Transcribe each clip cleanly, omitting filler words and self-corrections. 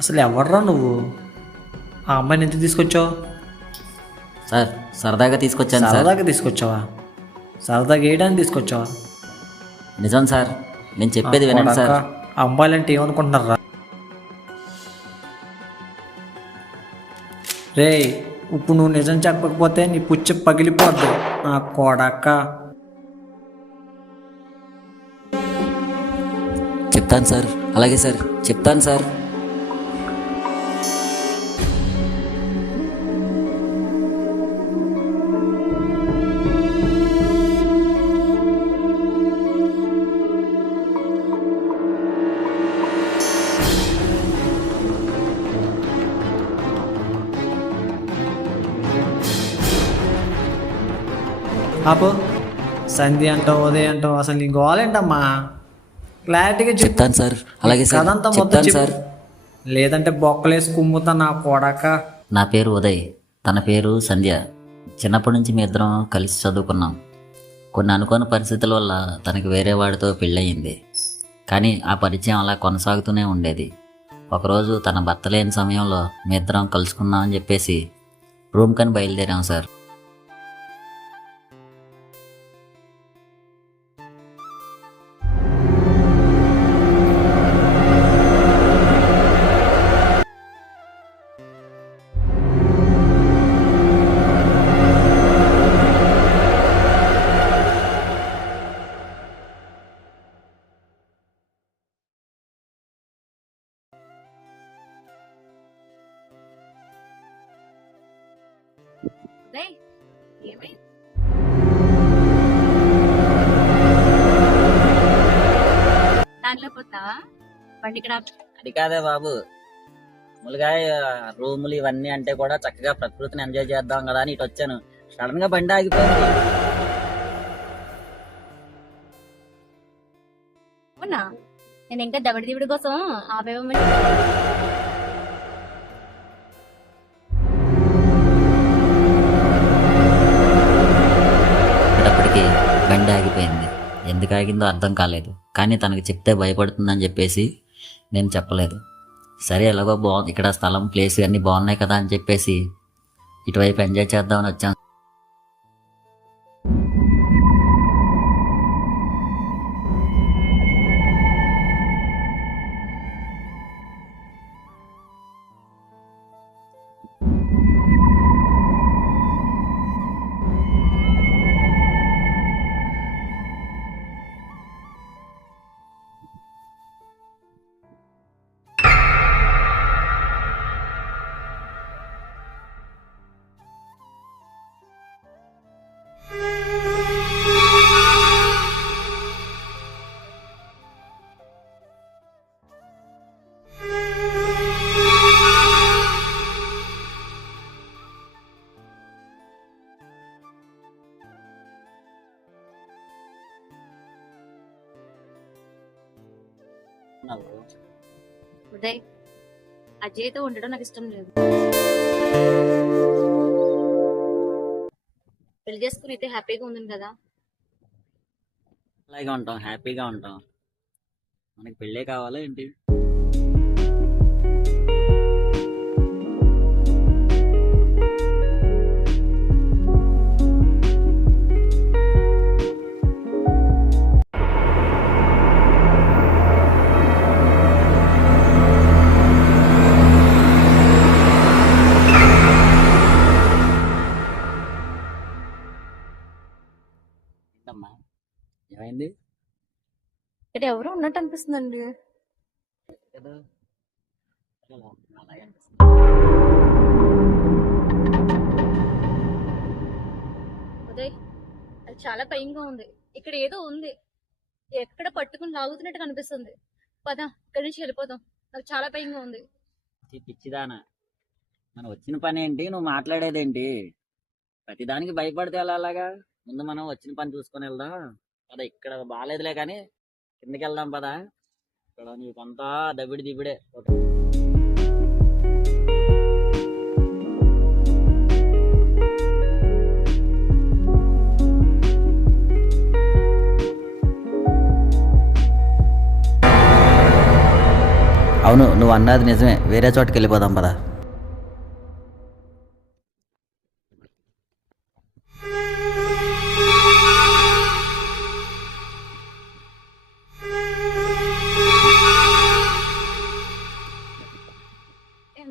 అసలు ఎవర్రా నువ్వు? ఆ అమ్మాయిని ఎందుకు తీసుకొచ్చావు? సార్ సరదాగా తీసుకొచ్చాను సార్. సరదాగా తీసుకొచ్చావా? సరదాగా వేయడానికి తీసుకొచ్చావా? నిజం సార్, నేను చెప్పేది వినండి సార్. ఆ అమ్మాయిలంటే ఏమనుకుంటున్నారా? రే, ఇప్పుడు నువ్వు నిజం చెప్పకపోతే నీ పుచ్చి పగిలిపోద్ది నా కొడక. చెప్తాను సార్, అలాగే సార్, చెప్తాను సార్. ఆపు. సంధ్య అంటావు, ఉదయం అంటావు, అసలు నీ గోలేంటమ్మా? క్లారిటీగా చెప్తాను సార్, అలాగే సార్, కదంతా మొత్తం చెప్తాను చెప్పు. సార్. లేదంటే బొక్కలేసి కుమ్ముతా నా కొడక. నా పేరు ఉదయ్, తన పేరు సంధ్య. చిన్నప్పటి నుంచి మీ ఇద్దరం కలిసి చదువుకున్నాం. కొన్ని అనుకోని పరిస్థితుల వల్ల తనకి వేరే వాడితో పెళ్ళయింది. కానీ ఆ పరిచయం అలా కొనసాగుతూనే ఉండేది. ఒకరోజు తన భర్త లేని సమయంలో మీ ఇద్దరం కలుసుకుందామని చెప్పేసి రూమ్ కని బయలుదేరాం సార్. దాంట్లో పోతావా? బండి ఇక్కడ అది కాదే బాబు, మామూలుగా రూములు ఇవన్నీ అంటే కూడా చక్కగా ప్రకృతిని ఎంజాయ్ చేద్దాం కదా అని ఇటు వచ్చాను. సడన్ గా బండి ఆగిపోయింది. అవునా? నేను ఇంకా దవడి దివిడి కోసం ఆపేవమని. అప్పటికి బండి ఆగిపోయింది. ఎందుకు ఆగిందో అర్థం కాలేదు. కానీ తనకి చెప్తే భయపడుతుందని చెప్పేసి నేను చెప్పలేదు. సరే ఎలాగో బాగుంది, ఇక్కడ స్థలం ప్లేస్ అన్నీ బాగున్నాయి కదా అని చెప్పేసి ఇటువైపు ఎంజాయ్ చేద్దామని వచ్చాను. ఉదయ్, అజయ్తో ఉండడం నాకు ఇష్టం లేదు. పెళ్లి చేసుకుని అయితే హ్యాపీగా ఉంది కదా. అలాగే ఉంటాం, హ్యాపీగా ఉంటాం. మనకి పెళ్ళే కావాలా ఏంటి? ఏమైంది? ఇక్కడ ఎవరు ఉన్నట్టు అనిపిస్తుందండి. ఉదయ్, అది చాలా భయంగా ఉంది. ఇక్కడ ఏదో ఉంది, ఎక్కడ పట్టుకుని లాగుతున్నట్టు కనిపిస్తుంది. పద, ఇక్కడి నుంచి వెళ్ళిపోదాం. నాకు చాలా భయంగా ఉంది. పిచ్చిదానా, మనం వచ్చిన పని ఏంటి, నువ్వు మాట్లాడేదేంటి? ప్రతిదానికి భయపడితే ఎలా? అలాగా ముందు మనం వచ్చిన పని చూసుకొని వెళ్దాం పద. ఇక్కడ బాగాలేదులే కానీ కిందకి వెళ్దాం పద. ఇక్కడ నీకంతా దబిడి దిబిడే. అవును, నువ్వు అన్నది నిజమే. వేరే చోటుకి వెళ్ళిపోదాం పదా. ఏం?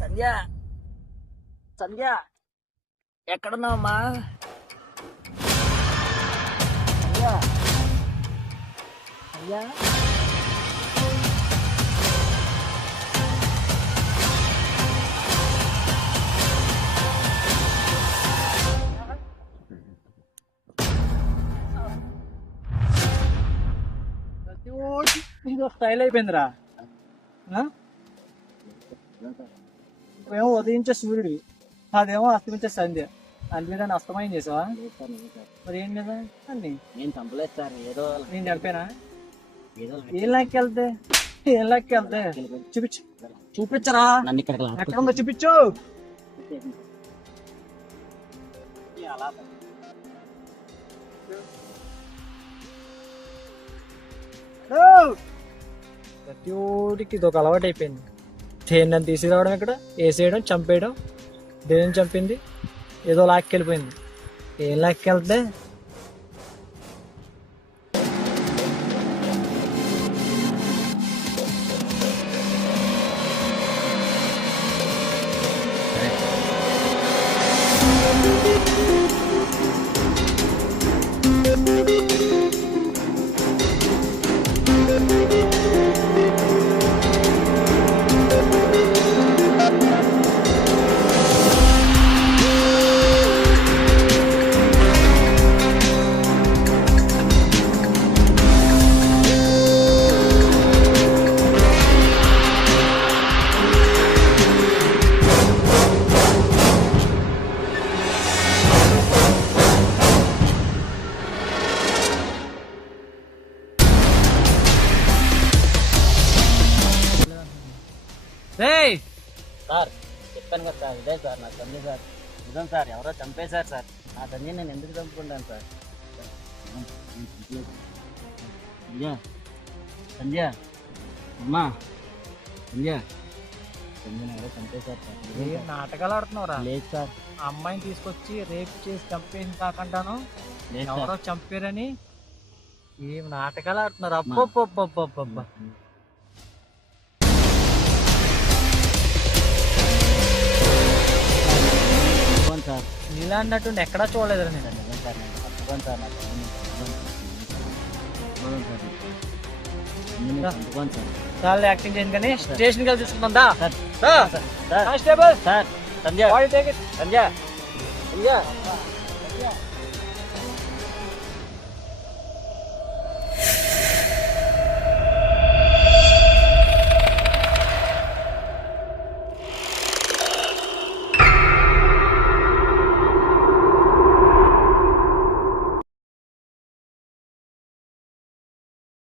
సంధ్య, సంధ్య, ఎక్కడున్నావమ్మా? సంధ్య, సంధ్య. ప్రతి ఓటి ఇది స్టైల్ అయిపోయిందిరా. నువ్వేమో ఉదయించే సూర్యుడివి, అదేమో అస్తమించే సంధ్య. దాని మీద అస్తమయం చేసావా? మరి ఏం మీద అన్ని నేను చంపలేదు సార్, ఏదో నేను చంపానా? ఏం లాక్కెళ్తే ఏం లాక్కెళ్తే చూపించు, చూపించరా? నన్ను ఇక్కడ ఎక్కడ ఉందో చూపించు. ప్రతి ఓడికి ఇది ఒక అలవాటు అయిపోయింది. దేన్ని తీసుకురావడం, ఇక్కడ వేసేయడం, చంపేయడం. దేని చంపింది? ఏదో లాక్కెళ్ళిపోయింది. ఏం లెక్కెళ్తే సార్ చెప్పాను కదా సార్, ఇదే సార్ నా తండ్రి సార్. నిజం సార్, ఎవరో చంపేశారు సార్. నా తండ్రి నేను ఎందుకు చంపుకుంటాను సార్? సంధ్య, సంధ్య, అమ్మా, సంధ్య, సంధ్యను ఎవరో చంపేశారు సార్. నాటకాలు ఆడుతున్నావురా? లేదు సార్. ఆ అమ్మాయిని తీసుకొచ్చి రేప్ చేసి చంపేసి కాకుండాను లేదు ఎవరో సార్. చంపారని ఏం నాటకాలు ఆడుతున్నారు? అబ్బబ్బబ్బబ్బబ్బ. చంపుకోను సార్. నీలాంటి ఎక్కడా చూడలేదురా నేను. నిజం సార్, నేను చంపుకోను సార్. నా తండ్రిని చంపుకోను సార్. తండ్రిని చంపుకోను సార్. చాలా యాక్టింగ్ చేయండి కానీ స్టేషన్కి వెళ్ళి చూసుకుందాం దా. సార్, దా. Sir, constable sir, Sandhya, body take it. Sandhya, Sandhya,